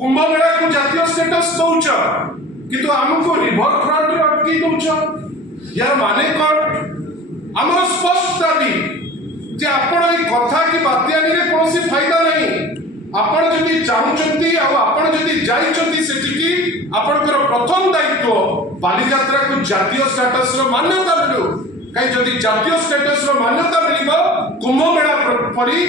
कुंभ मेला को जातीय स्टेटस दौच किंतु आमको रिवर फ्रंट रे अटकी दौच यार माने कौन आमर स्पष्ट दाबी जे आपण ए कथा की बात्यानी रे कोनोसी फायदा नहीं आपण जदि चाहुचंती आ आपण जदि जाइचंती सेटिकी आपणकर प्रथम दायित्व बालीयात्रा को जातीय स्टेटस रो मान्यता मिलु कहीं जदि जातीय स्टेटस रो मान्यता मिलिबो कुंभ मेला परी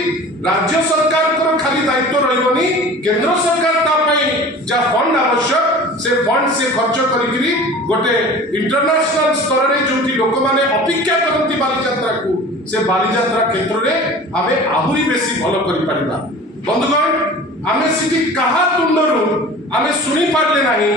राज्य सरकार को खाली दायित्व रहिबनी केंद्र सरकार ता पई जा फंड आवश्यक से फंड से खर्च करिकरी गोटे इंटरनेशनल स्तर रे जोटी लोक माने अपेक्षा करंती बालीयात्रा को से बालीयात्रा क्षेत्र रे आमे आहुरी बेसी भलो करि परिबा बंधुगण आमे सिटी कहा तुंडरू आमे सुनी पारले नाही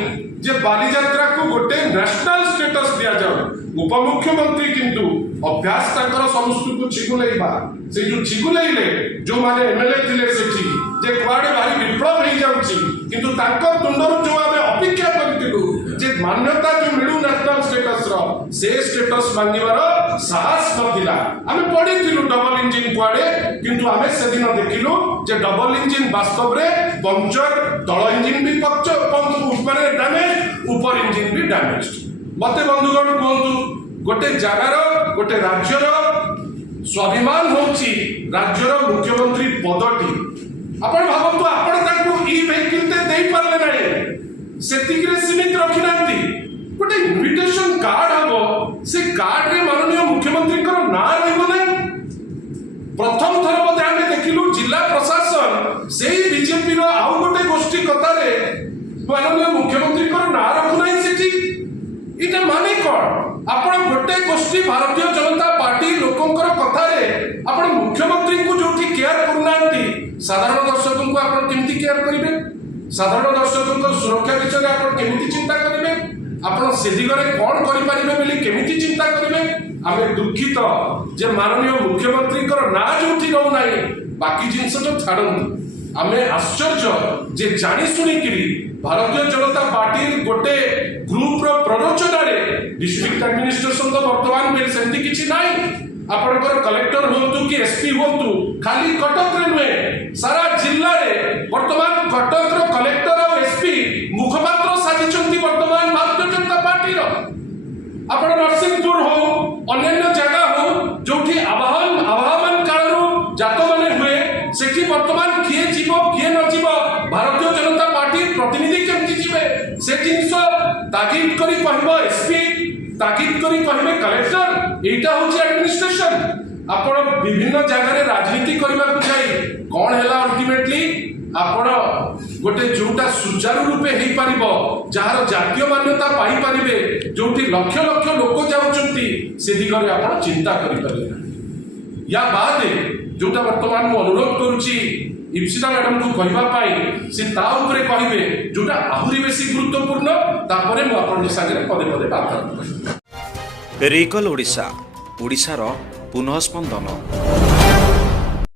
जे बालीयात्रा को गोटे नेशनल स्टेटस दिया जाओ उपमुख्यमंत्री किंतु अभ्यास ताकर समस्त को छिगुलेइबा से जो छिगुलेइले जो माने एमएलए थिले सेठी जे कुआडे भारी विप्लव हो जाउची किंतु ताकर तुंडरू जो आमे अपेक्षा करथिलु जे मान्यता जो मिलु नेशनल स्टेटस रो से स्टेटस मांगिबार साहस नथिला आमे पढिथिलु डबल इंजिन कुआडे किंतु आमे से दिन देखिलु जे डबल इंजिन वास्तव रे पंचर तळ इंजिन भी पंच ऊपर डैमेज ऊपर इंजिन भी डैमेज मते बंधुगण कहतु गोटे जगार गोटे राज्यर स्वाभिमान होची राज्यर मुख्यमंत्री पदटी आपण भाबतु आपण ताकू ई वेहिकल ते देई पारले नाही सेतिक रे सीमित रखि नांती गोटे इनविटेशन कार्ड हबो से कार्ड रे माननीय मुख्यमंत्री कर ना रहबो नाही प्रथम थर मते आमे देखिलु जिला प्रशासन सेही बीजेपी रो आउ गोटे गोष्ठी कथा रे माननीय मुख्यमंत्री कर ना रखु नाही सेठी इटा माने कोन आपण गोटे गोष्ठी भारतीय जनता पार्टी लोकंकर कथा रे आपण मुख्यमंत्री को जोठी केयर करनांती साधारण दर्शकों को आपण केमती केयर करिवे साधारण दर्शकों को सुरक्षा विषय आपण केमती चिंता करिवे आपण से दिगरे कोन करि परिबे बोली केमती चिंता करिवे आमे दुखित जे माननीय मुख्यमंत्री कर ना जोठी रहउ नाही बाकी जिंस तो छाडंतु आमे आश्चर्य जे जानी सुनी किरी भारतीय जनता पार्टी गोटे ग्रुप रो प्ररोचना रे डिस्ट्रिक्ट एडमिनिस्ट्रेशन तो वर्तमान में सेंती किछि नाही आपनकर कलेक्टर होतु कि एसपी होतु खाली कटक रे नुए सारा जिल्ला रे वर्तमान कटक रो कलेक्टर और एसपी मुखपात्र साजिचंती वर्तमान भारतीय जनता पार्टी रो आपण नरसिंहपुर हो अन्य जगह हो जोठी आवाहन काल रो जात माने हुए सेठी वर्तमान किए जीवो किए न जीवो भारतीय जनता पार्टी प्रतिनिधि केमती जीवे से जिंस ताकीद करी कहबो एसपी ताकीद करी कहबे कलेक्टर एटा होची एडमिनिस्ट्रेशन आपण विभिन्न जगह रे राजनीति करबा को जाई कोन हैला अल्टीमेटली आपण गोटे जोटा सुचारू रूपे हेई परिबो जहार जातीय मान्यता पाई परिबे जोटी लक्ष लक्ष लोक जाउचंती से दिगरे आपण चिंता करि परिबे या बाद जोटा वर्तमान मु अनुरोध करूची इप्सिता मैडम को कहबा पाई से ता ऊपर कहबे जोटा आहुरी बेसी गुरुत्वपूर्ण तापरे मु आपण संगे पदे पदे बात करब। रिकल ओडिशा ओडिशार पुनः स्पंदन।